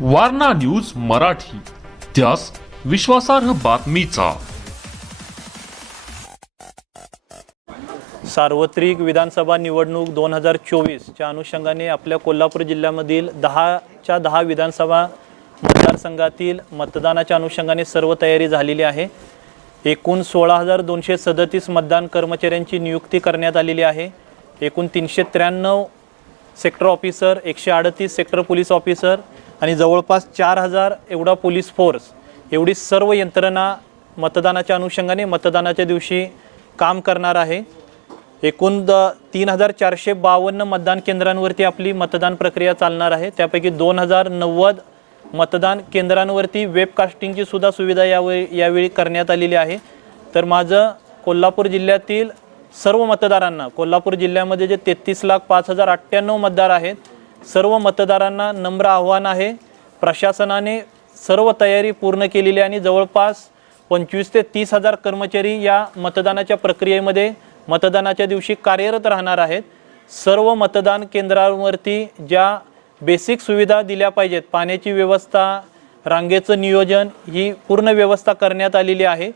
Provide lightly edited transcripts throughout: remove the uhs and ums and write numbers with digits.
Warna news Marathi, त्यास विश्वासार्ह बातमीचा। सार्वत्रिक विधानसभा निवडणूक 2024च्या अनुषंगाने आपल्या कोल्हापूर जिल्ह्यामधील 10च्या 10 विधानसभा मतदारसंघातील मतदानाच्या अनुषंगाने सर्व तयारी झालेली आहे। एकूण 16,237 मतदान कर्मचाऱ्यांची नियुक्ती करण्यात आलेली आहे। एकूण 393 sector officer, 138 sector police officer आणि जवळपास 4,000 एवढा पोलीस फोर्स, एवढी सर्व यंत्रणा मतदानाच्या अनुषंगाने मतदानाच्या दिवशी काम करणार आहे। एकूण 3,452 मतदान केंद्रांवरती आपली मतदान प्रक्रिया चालणार आहे। त्यापैकी 2,090 मतदान केंद्रांवरती वेबकास्टिंगची सुद्धा सुविधा यावेळी करण्यात आलेली आहे। तर माझं कोल्हापूर जिल्ह्यातील सर्व मतदारांना, कोल्हापूर जिल्ह्यामध्ये जे 33,05,098 मतदार आहेत, सर्व मतदारांना नम्र आव्हान आहे, प्रशासनाने सर्व तयारी पूर्ण केलेली आणि जवळपास 25 ते 30,000 कर्मचारी या मतदानाच्या प्रक्रियेमध्ये मतदानाच्या दिवशी कार्यरत राहणार आहेत। सर्व मतदान केंद्रांवरती ज्या बेसिक सुविधा दिल्या पाहिजेत, पाण्याची व्यवस्था, रांगेचं नियोजन, ही पूर्ण व्यवस्था करण्यात आलेली आहे।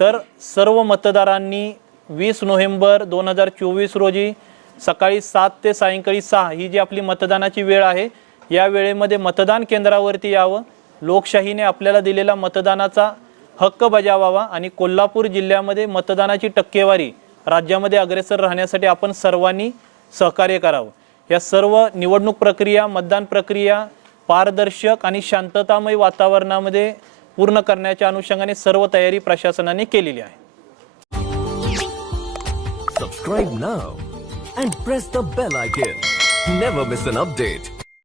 तर सर्व मतदारांनी 20 नोव्हेंबर 2024 रोजी सकाळी 7 ते सायंकाळी 6 ही जी आपली मतदानाची वेळ आहे, या वेळेमध्ये मतदान केंद्रावरती यावं, लोकशाहीने आपल्याला दिलेला मतदानाचा हक्क बजावावा आणि कोल्हापूर जिल्ह्यामध्ये मतदानाची टक्केवारी राज्यामध्ये अग्रेसर राहण्यासाठी आपण सर्वांनी सहकार्य करावं। या सर्व निवडणूक प्रक्रिया, मतदान प्रक्रिया पारदर्शक आणि शांततामय वातावरणामध्ये पूर्ण करण्याच्या अनुषंगाने सर्व तयारी प्रशासनाने केलेली आहे। Subscribe now and press the bell icon. Never miss an update.